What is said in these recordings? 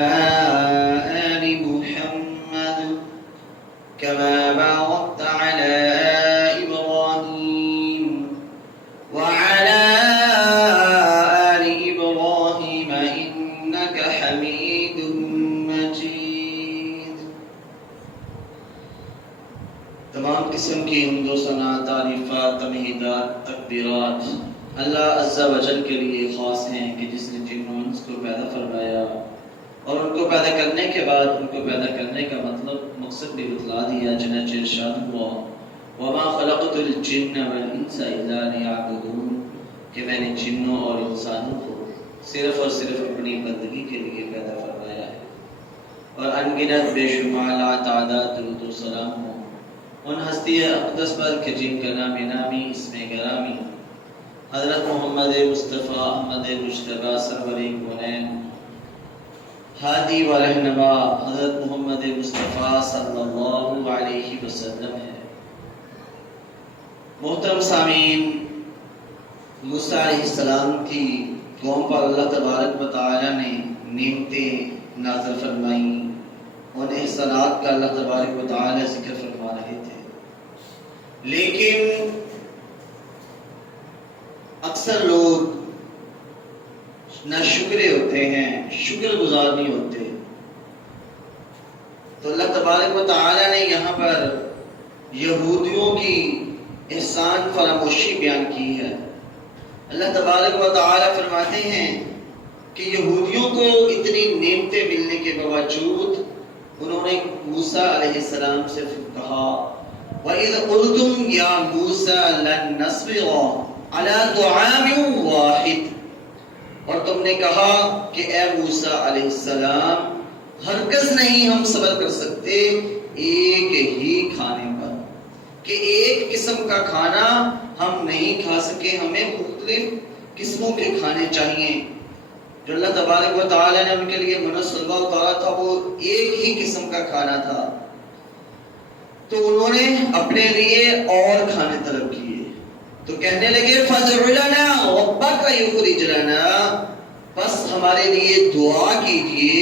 آل محمد كما باركت على إبراهيم وعلى آل إبراهيم إنك حميد مجيد۔ تمام قسم کی حمد و ثنا، تعریفات، تمہیدات، تکبیرات اللہ عز و جل کے لیے خاص ہیں کہ جس نے جن و انس کو پیدا فرمایا اور ان کو پیدا کرنے کے بعد ان کو پیدا کرنے کا مقصد بھی بتلا دیا۔ چنانچہ ارشاد ہوا وَمَا خَلَقْتُ الْجِنَّ وَالْإِنسَ إِلَّا لِيَعْبُدُونَ کہ میں نے جنوں اور انسانوں کو صرف اور صرف اپنی بندگی کے لیے پیدا فرمایا ہے۔ اور انگنت بے شمار تعداد درود و سلام ہو ان ہستی اقدس پر کہ جن کا نام نامی اسم گرامی حضرت محمد مصطفیٰ احمد مجتبیٰ سرور کونین ہادی و رہنما حضرت محمد مصطفیٰ صلی اللہ علیہ وسلم ہے۔ محترم سامعین، موسیٰ علیہ السلام کی قوم پر اللہ تبارک و تعالی نے نعمتیں نازل فرمائیں، ان احسانات کا اللہ تبارک و تعالی ذکر فرما رہے تھے، لیکن اکثر لوگ نہ شکرے ہوتے ہیں، شکر گزار نہیں ہوتے۔ تو اللہ تبارک و تعالی نے یہاں پر یہودیوں کی احسان فراموشی بیان کی ہے۔ اللہ تبارک و تعالی فرماتے ہیں کہ یہودیوں کو اتنی نعمتیں ملنے کے باوجود انہوں نے موسیٰ علیہ السلام سے کہا وَإِذْ قُلْتُمْ يَا مُوسَىٰ لَن نَّصْبِرَ عَلَىٰ طَعَامٍ وَاحِدٍ اور تم نے کہا کہ اے موسیٰ علیہ السلام ہرگز نہیں ہم صبر کر سکتے ایک ہی کھانے پر، کہ ایک قسم کا کھانا ہم نہیں کھا سکے، ہمیں مختلف قسموں کے کھانے چاہیے۔ جو اللہ تبارک و تعالی نے ان کے لیے منع سلوہ اتارا تھا وہ ایک ہی قسم کا کھانا تھا، تو انہوں نے اپنے لیے اور کھانے طلب کیے، تو کہنے لگے فَادْعُ لَنَا رَبَّكَ يُخْرِجْ لَنَا بس ہمارے لیے دعا کیجئے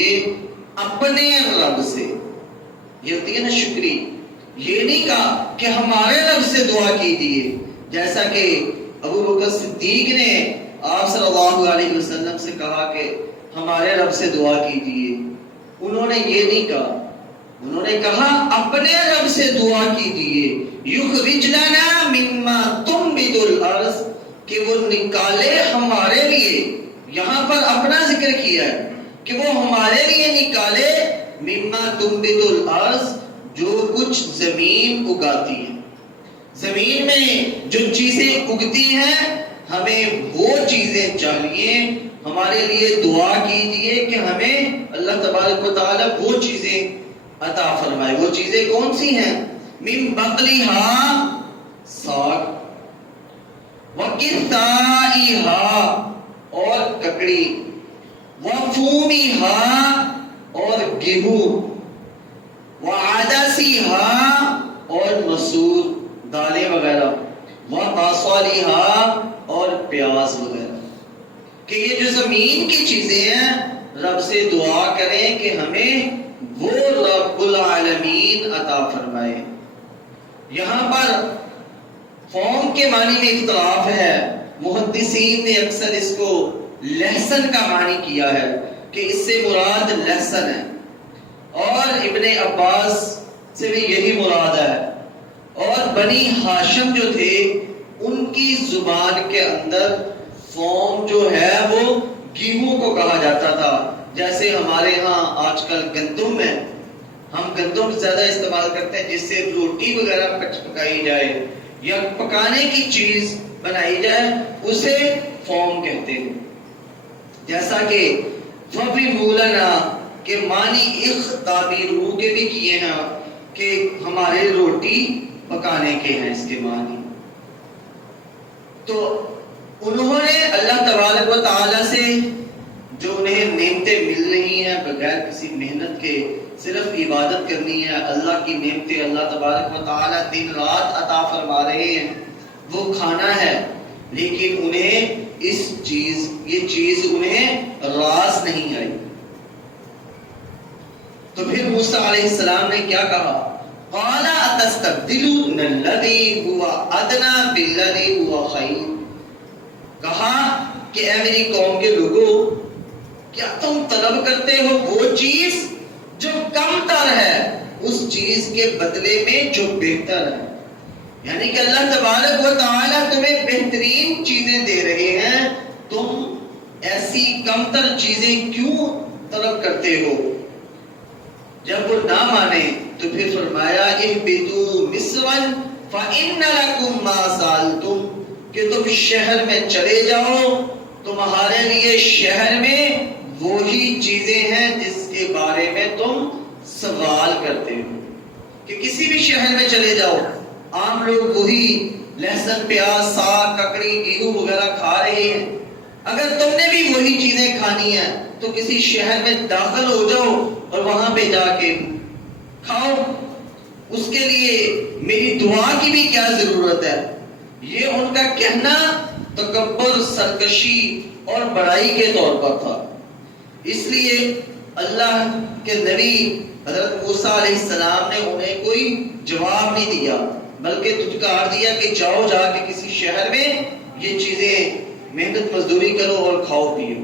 اپنے رب سے۔ یہ ہوتی ہے نا شکری، یہ نہیں کہا کہ ہمارے رب سے دعا کیجئے، جیسا کہ ابو بکر صدیق نے آپ صلی اللہ علیہ وسلم سے کہا کہ ہمارے رب سے دعا کیجئے۔ انہوں نے یہ نہیں کہا، انہوں نے کہا اپنے رب سے دعا کیجئے یخرج لنا مما تنبت الارض کہ وہ نکالے ہمارے لیے، یہاں پر اپنا ذکر کیا ہے کہ وہ ہمارے لیے نکالے مما تنبت الارض جو کچھ زمین اگاتی ہے۔ زمین میں جو چیزیں اگتی ہیں ہمیں وہ چیزیں چاہیے، ہمارے لیے دعا کیجئے کہ ہمیں اللہ تبارک و تعالی وہ چیزیں عطا فرمائے۔ وہ چیزیں کون سی ہیں؟ من بقلہا ساگ، وقثائہا اور ککڑی، وفومہا اور گیہوں، وعدسہا اور مسور دالیں وغیرہ، وبصلہا اور پیاز وغیرہ، کہ یہ جو زمین کی چیزیں ہیں رب سے دعا کریں کہ ہمیں وہ رب العالمین عطا فرمائے۔ یہاں پر فوم کے معنی میں اختلاف ہے، محدثین نے اکثر اس کو لہسن کا معنی کیا ہے کہ اس سے مراد لہسن ہے، اور ابن عباس سے بھی یہی مراد ہے، اور بنی ہاشم جو تھے ان کی زبان کے اندر فوم جو ہے وہ گیہوں کو کہا جاتا تھا، جیسے ہمارے ہاں آج کل گندم ہے، ہم گندم زیادہ استعمال کرتے ہیں جس سے روٹی وغیرہ پکائی جائے یا پکانے کی چیز بنائی جائے، اسے فوم کہتے ہیں۔ جیسا کہ فَفِمُوا لَنَا کے معنی تعبیر روح کے بھی کیے ہیں کہ ہمارے روٹی پکانے کے ہیں اس کے معنی۔ تو انہوں نے اللہ تبارک و تعالی سے جو انہیں نعمتیں مل رہی ہیں بغیر کسی محنت کے، صرف عبادت کرنی ہے، اللہ کی نعمتیں اللہ تبارک و تعالی دن رات عطا فرما رہے ہیں، وہ کھانا ہے، لیکن انہیں یہ چیز انہیں راس نہیں آئی۔ تو پھر موسیٰ علیہ السلام نے کیا کہا؟ قَالَ أَتَسْتَبْدِلُونَ الَّذِي هُوَ أَدْنَىٰ بِالَّذِي هُوَ خَيْرٌ، کہا کہ اے میری قوم کے لوگوں، کیا تم طلب کرتے ہو وہ چیز جو کم تر ہے اس چیز کے بدلے میں جو بہتر ہے؟ یعنی کہ اللہ تبارک و تعالیٰ تمہیں بہترین چیزیں دے رہے ہیں، تم ایسی کم تر چیزیں کیوں طلب کرتے ہو؟ جب وہ نہ مانے تو پھر فرمایا اہبطوا مصرا فإن لكم ما سألتم، کہ تم شہر میں چلے جاؤ، تمہارے لیے شہر میں وہی چیزیں ہیں جس کے بارے میں تم سوال کرتے ہو۔ کہ کسی بھی شہر میں چلے جاؤ، عام لوگ وہی لہسن پیاز ساگ ککڑی گیہوں وغیرہ کھا رہے ہیں، اگر تم نے بھی وہی چیزیں کھانی ہیں تو کسی شہر میں داخل ہو جاؤ اور وہاں پہ جا کے کھاؤ، اس کے لیے میری دعا کی بھی کیا ضرورت ہے؟ یہ ان کا کہنا تکبر، سرکشی اور بڑائی کے طور پر تھا۔ اس لیے اللہ کے نبی حضرت موسیٰ علیہ السلام نے انہیں کوئی جواب نہیں دیا، بلکہ دھتکار دیا کہ جاؤ جا کے کسی شہر میں یہ چیزیں محنت مزدوری کرو اور کھاؤ پیو۔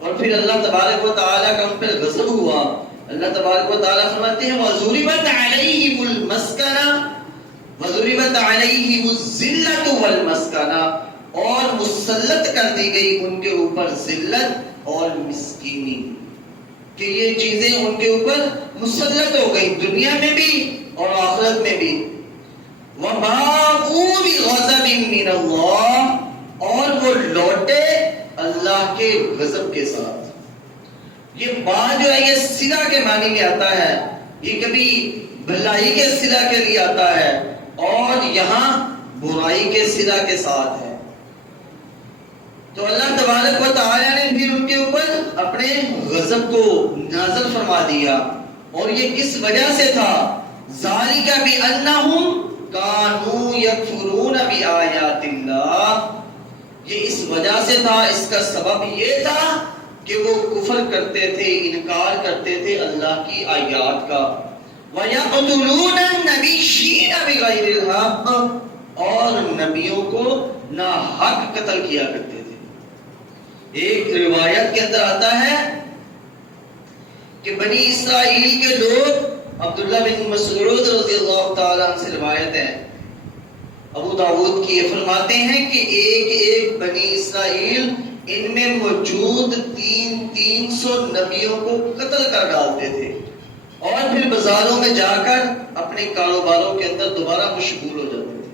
اور پھر اللہ تبارک و تعالیٰ کا ان پر غضب ہوا۔ اللہ تبارک و تعالیٰ فرماتے ہیں وَضُرِبَتْ عَلَيْهِمُ الْمَسْكَنَةُ وَضُرِبَتْ عَلَيْهِمُ الذِّلَّةُ وَالْمَسْكَنَةُ، اور مسلط کر دی گئی ان کے اوپر ذلت اور مسکینی، کہ یہ چیزیں ان کے اوپر مسلط ہو گئی دنیا میں بھی اور آخرت میں بھی۔ وَبَاءُوا بِغَضَبٍ مِّنَ اللَّهِ، اور وہ لوٹے اللہ کے غضب کے ساتھ۔ یہ بات جو ہے یہ صلہ کے معنی میں آتا ہے، یہ کبھی بھلائی کے صلہ کے لیے آتا ہے اور یہاں برائی کے صلہ کے ساتھ ہے۔ تو اللہ تبارک و تعالیٰ نے پھر ان کے اوپر اپنے غضب کو نازل فرما دیا، اور یہ کس وجہ سے تھا؟ ذَلِكَ بِأَنَّهُمْ كَانُوا يَكْفُرُونَ بِآيَاتِ اللَّهِ، یہ اس وجہ سے تھا، اس کا سبب یہ تھا کہ وہ کفر کرتے تھے، انکار کرتے تھے اللہ کی آیات کا۔ وَيَقْتُلُونَ النَّبِيِّينَ بِغَيْرِ الْحَقِّ، اور نبیوں کو ناحق قتل کیا کرتے تھے۔ ایک روایت کے اندر آتا ہے کہ بنی اسرائیل کے لوگ، عبداللہ بن مسعود رضی اللہ تعالیٰ عنہ سے روایت ہے، ابو داؤد کی، یہ فرماتے ہیں کہ ایک بنی اسرائیل ان میں موجود 300 نبیوں کو قتل کر ڈالتے تھے، اور پھر بازاروں میں جا کر اپنے کاروباروں کے اندر دوبارہ مشغول ہو جاتے تھے،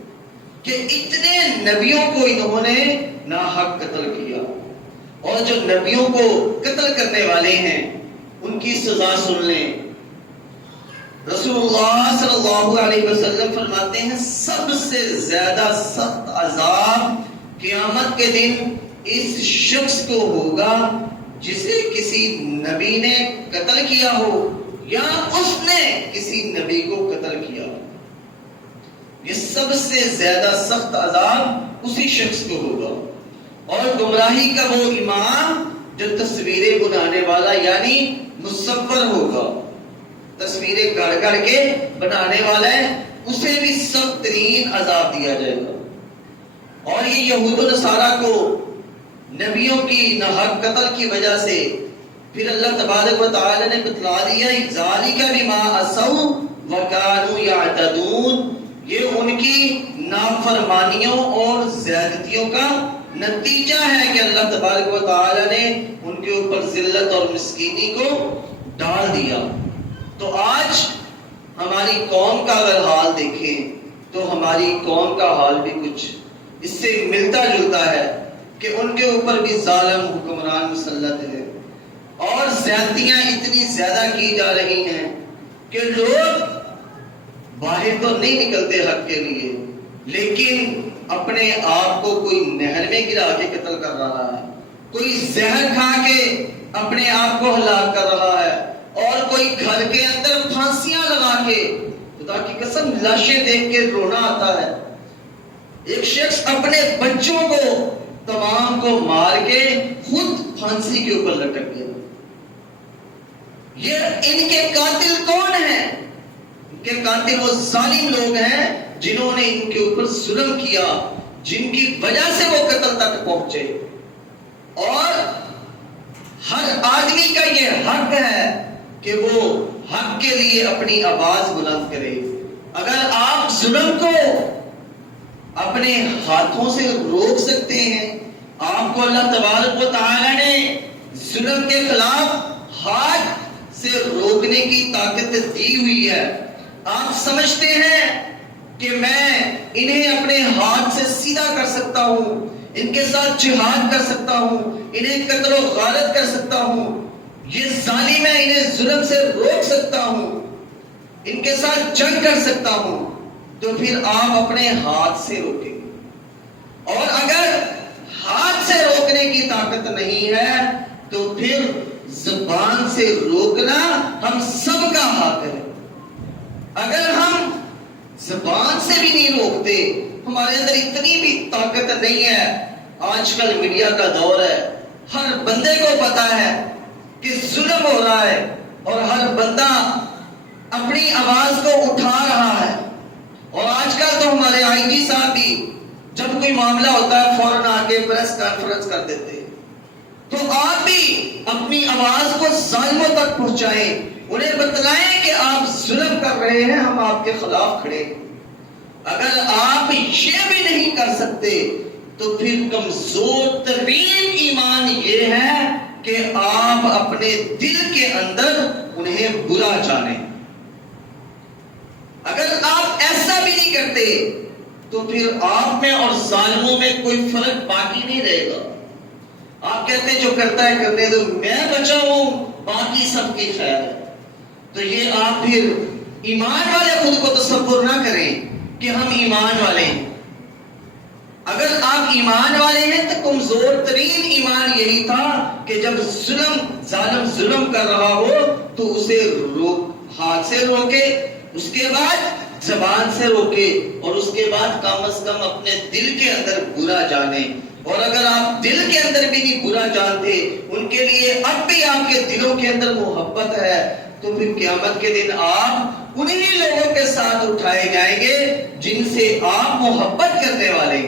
کہ اتنے نبیوں کو انہوں نے ناحق قتل کیا۔ اور جو نبیوں کو قتل کرنے والے ہیں ان کی سزا سن لیں۔ رسول اللہ صلی اللہ علیہ وسلم فرماتے ہیں سب سے زیادہ سخت عذاب قیامت کے دن اس شخص کو ہوگا جسے کسی نبی نے قتل کیا ہو یا اس نے کسی نبی کو قتل کیا ہو۔ یہ سب سے زیادہ سخت عذاب اسی شخص کو ہوگا۔ اور گمراہی کا وہ امام جو تصویریں بنانے والا یعنی مصور ہوگا، تصویریں گڑ گڑ کے بنانے والا ہے، اسے بھی سخت ترین عذاب دیا جائے گا۔ اور یہ یہود و نصارہ کو نبیوں کی ناحق قتل کی وجہ سے پھر اللہ تبارک و تعالی نے بتلا دیا ذالک بما عصوا وکانوا یعتدون، یہ ان کی نافرمانیوں اور زیادتیوں کا نتیجہ ہے کہ اللہ تبارک و تعالی نے ان کے اوپر ذلت اور مسکینی کو ڈال دیا۔ تو آج ہماری قوم کا اگر حال دیکھیں تو ہماری قوم کا حال بھی کچھ اس سے ملتا جلتا ہے کہ ان کے اوپر بھی ظالم حکمران مسلط ہے، اور زیادتیاں اتنی زیادہ کی جا رہی ہیں کہ لوگ باہر تو نہیں نکلتے حق کے لیے، لیکن اپنے آپ کو کوئی نہر میں گرا کے قتل کر رہا ہے، کوئی زہر کھا کے اپنے آپ کو ہلاک کر رہا ہے، اور کوئی گھر کے اندر پھانسیاں لگا کے، خدا کی قسم لاشیں دیکھ کے رونا آتا ہے۔ ایک شخص اپنے بچوں کو تمام کو مار کے خود پھانسی کے اوپر لٹک گیا۔ یہ ان کے قاتل کون ہیں؟ ان کے قاتل وہ ظالم لوگ ہیں جنہوں نے ان کے اوپر ظلم کیا، جن کی وجہ سے وہ قتل تک پہنچے۔ اور ہر آدمی کا یہ حق ہے کہ وہ حق کے لیے اپنی آواز بلند کرے۔ اگر آپ ظلم کو اپنے ہاتھوں سے روک سکتے ہیں، آپ کو اللہ تبارک و تعالی نے ظلم کے خلاف ہاتھ سے روکنے کی طاقت دی ہوئی ہے، آپ سمجھتے ہیں کہ میں انہیں اپنے ہاتھ سے سیدھا کر سکتا ہوں، ان کے ساتھ جہاد کر سکتا ہوں، انہیں قتل و غارت کر سکتا ہوں، یہ ظالم ہے انہیں ظلم سے روک سکتا ہوں، ان کے ساتھ جنگ کر سکتا ہوں، تو پھر آپ اپنے ہاتھ سے روکیں گے۔ اور اگر ہاتھ سے روکنے کی طاقت نہیں ہے تو پھر زبان سے روکنا ہم سب کا حق ہے۔ اگر ہم زبان سے بھی نہیں روکتے، ہمارے اندر اتنی بھی طاقت نہیں ہے۔ آج کل میڈیا کا دور ہے، ہر بندے کو پتا ہے کہ ظلم ہو رہا ہے اور ہر بندہ اپنی آواز کو اٹھا رہا ہے۔ اور آج کل تو ہمارے آئی جی صاحب بھی جب کوئی معاملہ ہوتا ہے فوراً آ کے پریس کانفرنس کر دیتے ہیں۔ تو آپ بھی اپنی آواز کو ظالموں تک پہنچائیں، انہیں بتلائیں کہ آپ ظلم کر رہے ہیں، ہم آپ کے خلاف کھڑے ہیں۔ اگر آپ یہ بھی نہیں کر سکتے تو پھر کمزور ترین ایمان یہ ہے کہ آپ اپنے دل کے اندر انہیں برا جانیں۔ اگر آپ ایسا بھی نہیں کرتے تو پھر آپ میں اور ظالموں میں کوئی فرق باقی نہیں رہے گا۔ آپ کہتے ہیں جو کرتا ہے کرنے دو، میں بچا ہوں، باقی سب کی خیر ہے۔ تو یہ آپ پھر ایمان والے خود کو تصور نہ کریں کہ ہم ایمان والے ہیں۔ اگر آپ ایمان والے ہیں تو کمزور ترین ایمان یہی تھا کہ جب ظالم ظلم کر رہا ہو تو اسے ہاتھ سے روکے، اس کے بعد زبان سے روکے، اور اس کے بعد کم از کم اپنے دل کے اندر برا جانے۔ اور اگر آپ دل کے اندر بھی نہیں برا جانتے، ان کے لیے اب بھی آپ کے دلوں کے اندر محبت ہے، تو پھر قیامت کے دن آپ انہی لوگوں کے ساتھ اٹھائے جائیں گے جن سے آپ محبت کرنے والے۔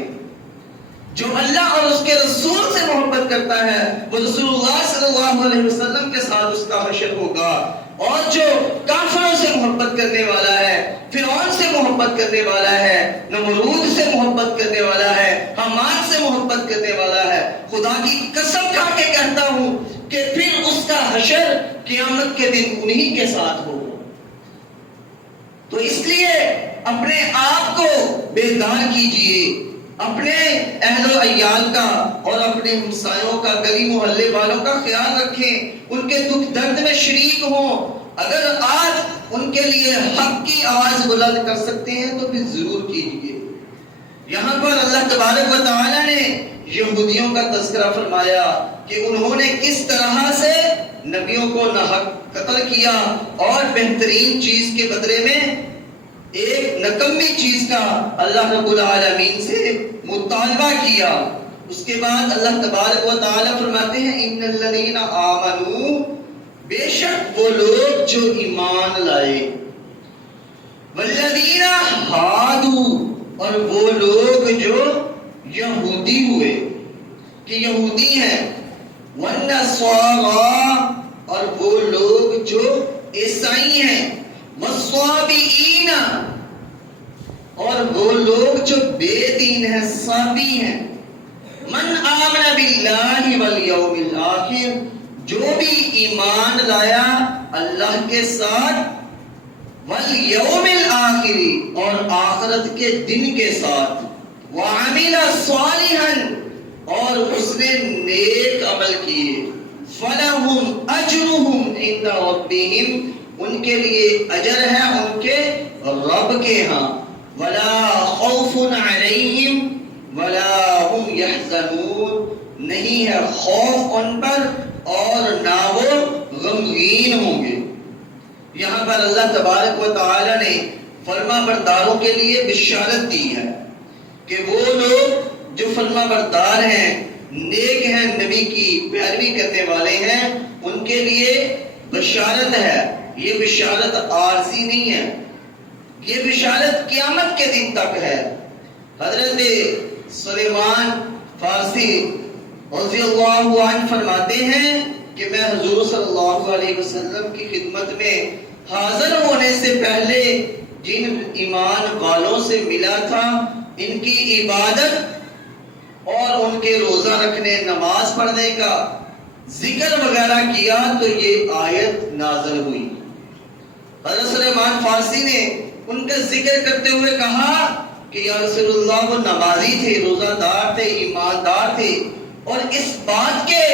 جو اللہ اور اس کے رسول سے محبت کرتا ہے وہ رسول اللہ صلی اللہ علیہ وسلم کے ساتھ اس کا حشر ہوگا، اور جو کافروں سے محبت کرنے والا ہے، فرعون سے محبت کرنے والا ہے، نمرود سے محبت کرنے والا ہے، حامان سے محبت کرنے والا ہے، خدا کی قسم کھا کے کہتا ہوں کہ پھر اس کا حشر قیامت کے دن انہی کے ساتھ ہوگا۔ تو اس لیے اپنے آپ کو بیدار کیجئے، اپنے اہل و عیال کا اور اپنے ہمسایوں کا، گلی محلے والوں کا خیال رکھیں، ان کے دکھ درد میں شریک ہوں۔ اگر آج ان کے لیے حق کی آواز بلند کر سکتے ہیں تو پھر ضرور کیجیے۔ یہاں پر اللہ تبارک و تعالی نے یہودیوں کا تذکرہ فرمایا کہ انہوں نے کس طرح سے نبیوں کو ناحق قتل کیا اور بہترین چیز کے بدلے میں ایک نکمی چیز کا اللہ رب العالمین سے مطالبہ کیا۔ اس کے بعد اللہ تبارک و تعالی فرماتے ہیں ان الذین آمنوا، بے شک وہ لوگ جو ایمان لائے، والذین ہادوا، اور وہ لوگ جو یہودی ہوئے کہ یہودی ہیں، والنصارى، اور وہ لوگ جو عیسائی ہیں، والصابئین، اور وہ لوگ جو بے دین ہیں، صابی ہیں، من آمن باللہ والیوم الآخر، جو بھی ایمان لایا اللہ کے ساتھ، والیوم الآخر، اور آخرت کے دن کے ساتھ، وعمل صالحا، اور اس نے نیک عمل کیے، فلہم اجرہم عند ربہم، ان کے لیے اجر ہے ان کے رب کے ہاں، ولا خوف علیہم ولا هم يحزنون، نہیں ہے خوف ان پر اور نہ وہ غمگین ہوں گے۔ یہاں پر اللہ تبارک و تعالی نے فرما برداروں کے لیے بشارت دی ہے کہ وہ لوگ جو فرما بردار ہیں، نیک ہیں، نبی کی پیروی کرنے والے ہیں، ان کے لیے بشارت ہے، یہ بشارت عارضی نہیں ہے، یہ بشارت قیامت کے دن تک ہے۔ حضرت سلیمان فارسی رضی اللہ عنہ فرماتے ہیں کہ میں حضور صلی اللہ علیہ وسلم کی خدمت میں حاضر ہونے سے پہلے جن ایمان والوں سے ملا تھا، ان کی عبادت اور ان کے روزہ رکھنے، نماز پڑھنے کا ذکر وغیرہ کیا تو یہ آیت نازل ہوئی۔ حضرت سلیمان فارسی نے ان کا ذکر کرتے ہوئے کہا کہ یا رسول اللہ وہ نمازی تھے، روزہ دار تھے، ایماندار تھے، اور اس بات کے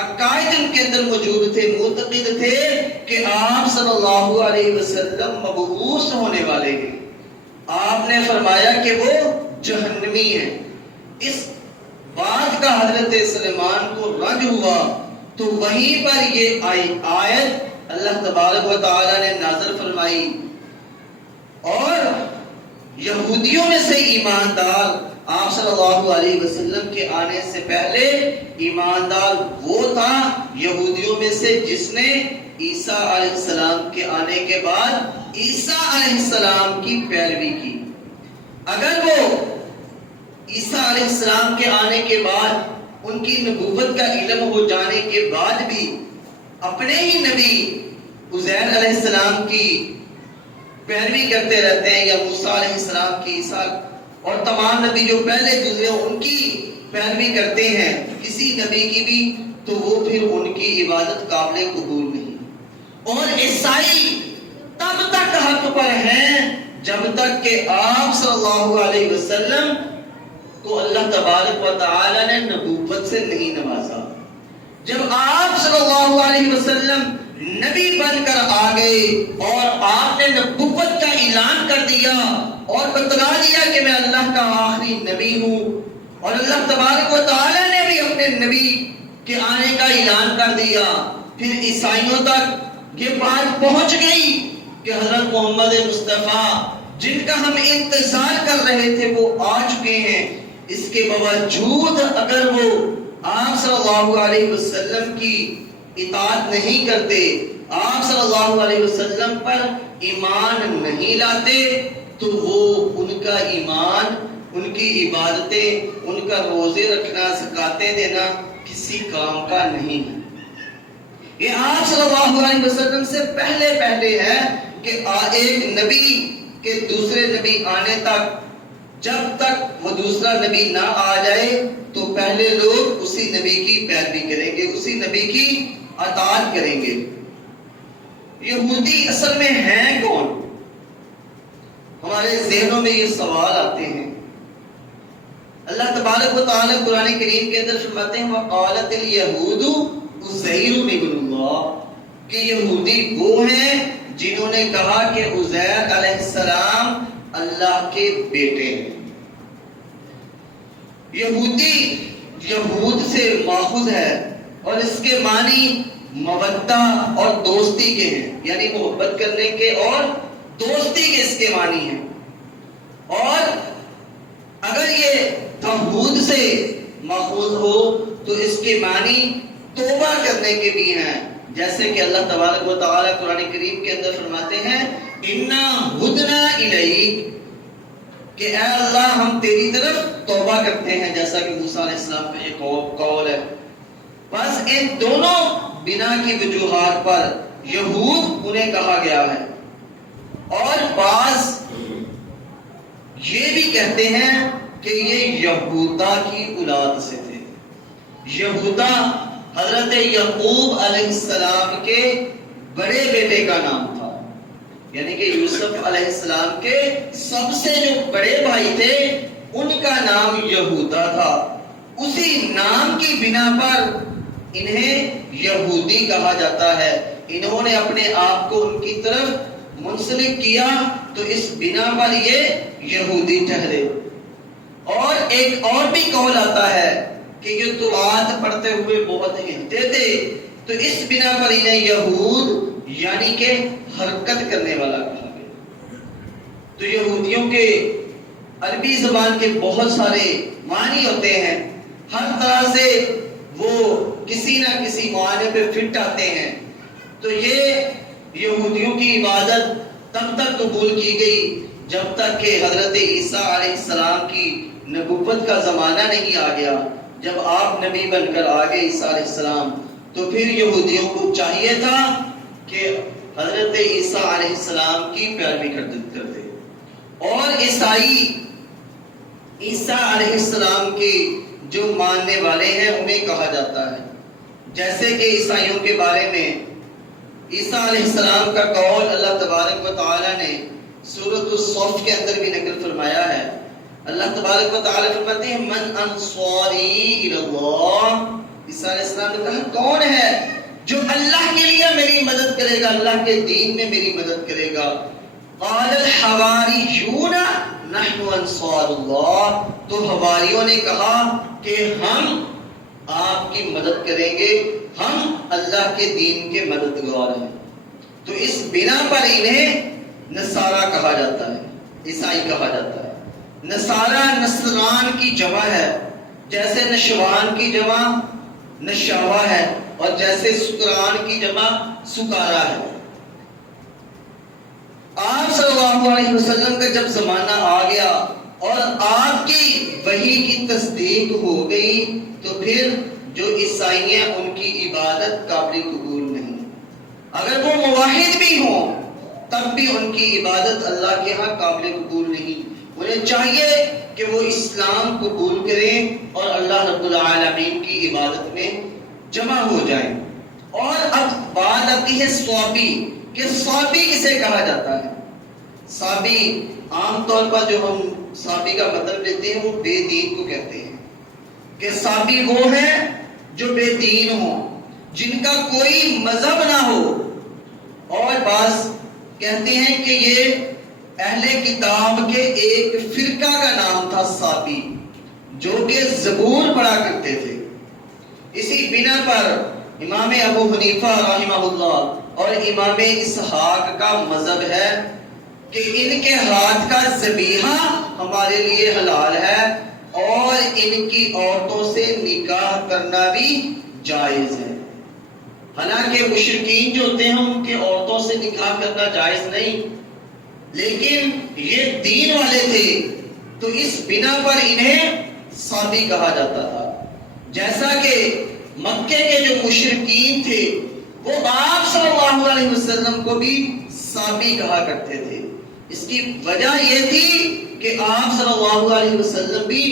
عقائد ان کے اندر موجود تھے، معتقد تھے کہ آپ صلی اللہ علیہ وسلم مبعوث ہونے والے ہیں۔ آپ نے فرمایا کہ وہ جہنمی ہیں۔ اس بات کا حضرت سلیمان کو رنج ہوا تو وہیں پر یہ آیت اللہ تبارک و تعالی نے نازل فرمائی، اور یہودیوں میں سے ایماندار آپ صلی اللہ علیہ وسلم کے آنے سے پہلے ایماندار وہ تھا یہودیوں میں سے جس نے عیسیٰ علیہ السلام کے آنے کے بعد عیسیٰ علیہ السلام کی پیروی کی۔ اگر وہ عیسیٰ علیہ السلام کے آنے کے بعد ان کی نبوت کا علم ہو جانے کے بعد بھی اپنے ہی نبی عزیر علیہ السلام کی پیروی کرتے رہتے ہیں، یا موسیٰ علیہ السلام کی، عیسیٰ اور تمام نبی جو پہلے گزرے ان کی پیروی کرتے ہیں کسی نبی کی بھی، تو وہ پھر ان کی عبادت قابل قبول نہیں۔ اور عیسائی تب تک حق پر ہیں جب تک کہ آپ صلی اللہ علیہ وسلم کو اللہ تبارک و تعالی نے نبوت سے نہیں نوازا۔ جب آپ صلی اللہ علیہ وسلم نبی بن کر آ گئے اور آپ نے نبوت کا اعلان کر دیا اور بتلا دیا کہ میں اللہ کا آخری نبی ہوں، اور اللہ تبارک و تعالی نے بھی اپنے نبی کے آنے کا اعلان کر دیا، پھر عیسائیوں تک یہ بات پہنچ گئی کہ حضرت محمد مصطفیٰ جن کا ہم انتظار کر رہے تھے وہ آ چکے ہیں۔ اس کے باوجود اگر وہ آپ صلی اللہ علیہ وسلم کی اطاعت نہیں کرتے، آپ صلی اللہ علیہ وسلم پر ایمان نہیں لاتے، تو وہ ان کا ایمان، ان کی عبادتیں، ان کا روزے رکھنا، زکاتیں دینا کسی کام کا نہیں ہے۔ یہ آپ صلی اللہ علیہ وسلم سے پہلے ہے کہ ایک نبی کے دوسرے نبی آنے تک، جب تک وہ دوسرا نبی نہ آ جائے تو پہلے لوگ اسی نبی کی پیروی کریں گے، اسی نبی کی اطاعت کریں گے۔ یہودی اصل میں ہیں کون؟ ہمارے ذہنوں میں یہ سوال آتے ہیں۔ اللہ تبارک و تعالی قرآن کریم کے اندر فرماتے ہیں وَقَالَتِ الْيَهُودُ عُزَيْرٌ ابْنُ اللَّهِ، کہ یہودی وہ ہیں جنہوں نے کہا کہ عزیر علیہ السلام اللہ کے بیٹے ہیں۔ یہودی یہود سے ماخوذ ہے اور اس کے معنی مودہ اور دوستی کے ہیں، یعنی محبت کرنے کے اور دوستی کے اس کے معنی ہیں۔ اور اگر یہ تعہد سے ماخوذ ہو تو اس کے معنی توبہ کرنے کے بھی ہیں، جیسے کہ اللہ تبارک و تعالی قرآن کریم کے اندر فرماتے ہیں اِنَّا هُدْنَا إِلَيْكَ، کہ اے اللہ ہم تیری طرف توبہ کرتے ہیں، جیسا کہ موسیٰ علیہ السلام کا ایک قول ہے۔ بس ان دونوں بنا کی وجوہات پر یہود انہیں کہا گیا ہے، اور بعض یہ بھی کہتے ہیں کہ یہ یہودا کی اولاد سے تھے۔ یہودا حضرت یعقوب علیہ السلام کے بڑے بیٹے کا نام تھا، یعنی کہ یوسف علیہ السلام کے سب سے جو بڑے بھائی تھے ان کا نام یہودا تھا۔ اسی نام کی بنا پر انہیں یہودی کہا جاتا ہے۔ انہوں نے اپنے آپ کو ان کی طرف منسلک کیا تو اس بنا پر یہ یہودی ٹھہرے۔ اور ایک اور بھی قول آتا ہے کہ یہ قرآن پڑھتے ہوئے بہت ہلتے تھے، تو اس بنا پر انہیں یہود یعنی کہ حرکت کرنے والا کہا گیا۔ تو یہودیوں کے عربی زبان کے بہت سارے معنی ہوتے ہیں، ہر طرح سے وہ کسی نہ کسی معنی پہ فٹ آتے ہیں۔ تو یہ یہودیوں کی عبادت تب تک قبول کی گئی جب تک کہ حضرت عیسیٰ علیہ السلام کی نبوت کا زمانہ نہیں آ گیا۔ جب آپ نبی بن کر آ گئے عیسیٰ علیہ السلام، تو پھر یہودیوں کو چاہیے تھا کہ حضرت عیسیٰ علیہ السلام کی پیروی کرتے، اور عیسائی عیسیٰ علیہ السلام کے جو ماننے والے ہیں انہیں کہا جاتا ہے، جیسے کہ عیسائیوں کے بارے میں عیسیٰ علیہ السلام کا قول اللہ تبارک و تعالی نے سورۃ الصف کے اندر بھی نقل فرمایا ہے۔ اللہ تبارک و تعالی فرماتے ہیں من انصاری الی اللہ، عیسیٰ علیہ السلام نے کہا کون ہے جو اللہ کے لیے میری مدد کرے گا، اللہ کے دین میں میری مدد کرے گا؟ قال الحواریون نحن انصار اللہ، تو حواریوں نے کہا کہ ہم آپ کی مدد کریں گے، ہم اللہ کے دین کے مددگار ہیں۔ تو اس بنا پر انہیں نصارہ کہا جاتا ہے، عیسائی کہا جاتا ہے۔ نصارہ نصران کی جمع ہے، جیسے نشوان کی جمع نشاوا ہے، اور جیسے سکران کی جمع سکارا ہے۔ آپ صلی اللہ علیہ وسلم کا جب زمانہ آ گیا اور آپ کی وحی کی تصدیق ہو گئی، تو پھر جو عیسائی ہیں ان کی عبادت قابل قبول نہیں۔ اگر وہ موحد بھی ہوں تب بھی ان کی عبادت اللہ کے ہاں قابل قبول نہیں۔ انہیں چاہیے کہ وہ اسلام قبول کریں اور اللہ رب العالمین کی عبادت میں جمع ہو جائیں۔ اور اب بات آتی ہے صابی، کہ صابی کسے کہا جاتا ہے؟ صابی عام طور پر جو ہم صابی کا مطلب لیتے ہیں وہ بے دین کو کہتے ہیں، کہ صابی وہ ہیں جو بے دین ہوں، جن کا کوئی مذہب نہ ہو۔ اور بعض کہتے ہیں کہ یہ اہل کتاب کے ایک فرقہ کا نام تھا صابی، جو کہ زبور پڑھا کرتے تھے۔ اسی بنا پر امام ابو حنیفہ رحمہ اللہ اور امام اسحاق کا مذہب ہے کہ ان کے ہاتھ کا ذبیحہ ہمارے لیے حلال ہے، اور ان کی عورتوں سے نکاح کرنا بھی جائز ہے۔ حالانکہ مشرکین جو ہوتے ہیں ان کے عورتوں سے نکاح کرنا جائز نہیں، لیکن یہ دین والے تھے تو اس بنا پر انہیں صابی کہا جاتا تھا۔ جیسا کہ مکے کے جو مشرکین تھے وہ آپ صلی اللہ علیہ وسلم کو بھی صابی کہا کرتے تھے۔ اس کی وجہ یہ تھی کہ آپ صلی اللہ علیہ وسلم بھی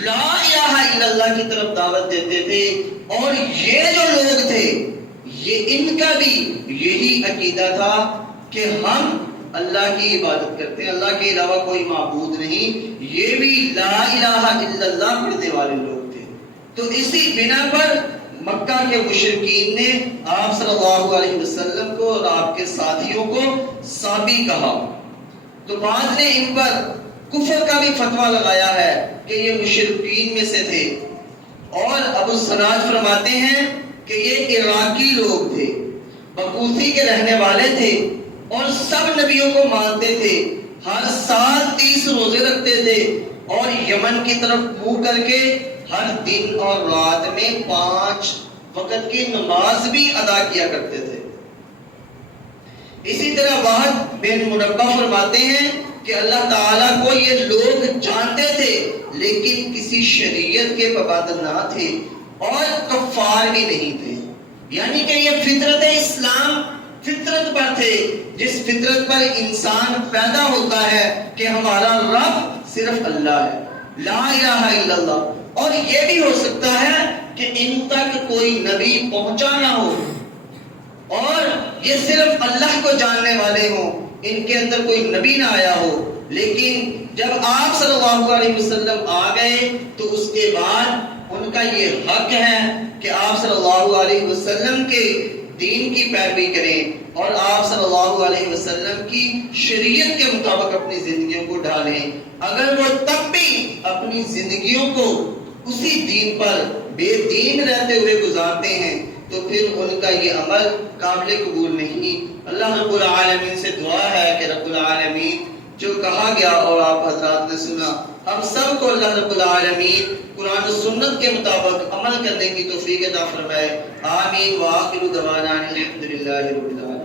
لا الہ الا اللہ کی طرف دعوت دیتے تھے، اور یہ جو لوگ تھے یہ ان کا بھی یہی عقیدہ تھا کہ ہم اللہ کی عبادت کرتے ہیں، اللہ کے علاوہ کوئی معبود نہیں۔ یہ بھی لا الہ الا اللہ پڑھنے والے لوگ تھے۔ تو اسی بنا پر مکہ کے مشرکین نے آپ صلی اللہ علیہ وسلم کو اور آپ کے ساتھیوں کو صابی کہا۔ تو بعض نے ان پر کفر کا بھی فتویٰ لگایا ہے کہ یہ مشرکین میں سے تھے، اور ابو سراج فرماتے ہیں کہ یہ عراقی لوگ تھے، بکوسی کے رہنے والے تھے، اور سب نبیوں کو مانتے تھے، ہر سال 30 روزے رکھتے تھے، اور یمن کی طرف منہ کر کے ہر دن اور رات میں 5 وقت کی نماز بھی ادا کیا کرتے تھے۔ اسی طرح وحد بن منبہ فرماتے ہیں کہ اللہ تعالیٰ کو یہ لوگ جانتے تھے لیکن کسی شریعت کے پابند نہ تھے اور کفار بھی نہیں تھے، یعنی کہ یہ فطرت اسلام فطرت پر تھے، جس فطرت پر انسان پیدا ہوتا ہے کہ ہمارا رب صرف اللہ ہے، لا الہ الا اللہ۔ اور یہ بھی ہو سکتا ہے کہ ان تک کوئی نبی پہنچا نہ ہو اور یہ صرف اللہ کو جاننے والے ہوں، ان کے اندر کوئی نبی نہ آیا ہو، لیکن جب آپ صلی اللہ علیہ وسلم آ گئے تو اس کے بعد ان کا یہ حق ہے کہ آپ صلی اللہ علیہ وسلم کے دین کی پیروی کریں اور آپ صلی اللہ علیہ وسلم کی شریعت کے مطابق اپنی زندگیوں کو ڈھالیں۔ اگر وہ تب بھی اپنی زندگیوں کو اسی دین پر بے دین رہتے ہوئے گزارتے ہیں تو پھر ان کا یہ عمل قابل قبول نہیں۔ اللہ رب العالمین سے دعا ہے کہ رب العالمین جو کہا گیا اور آپ حضرات نے سنا ہم سب کو اللہ رب العالمین قرآن و سنت کے مطابق عمل کرنے کی توفیق عطا فرمائے. آمین. وآخر دعوانا الحمدللہ رب العالمین.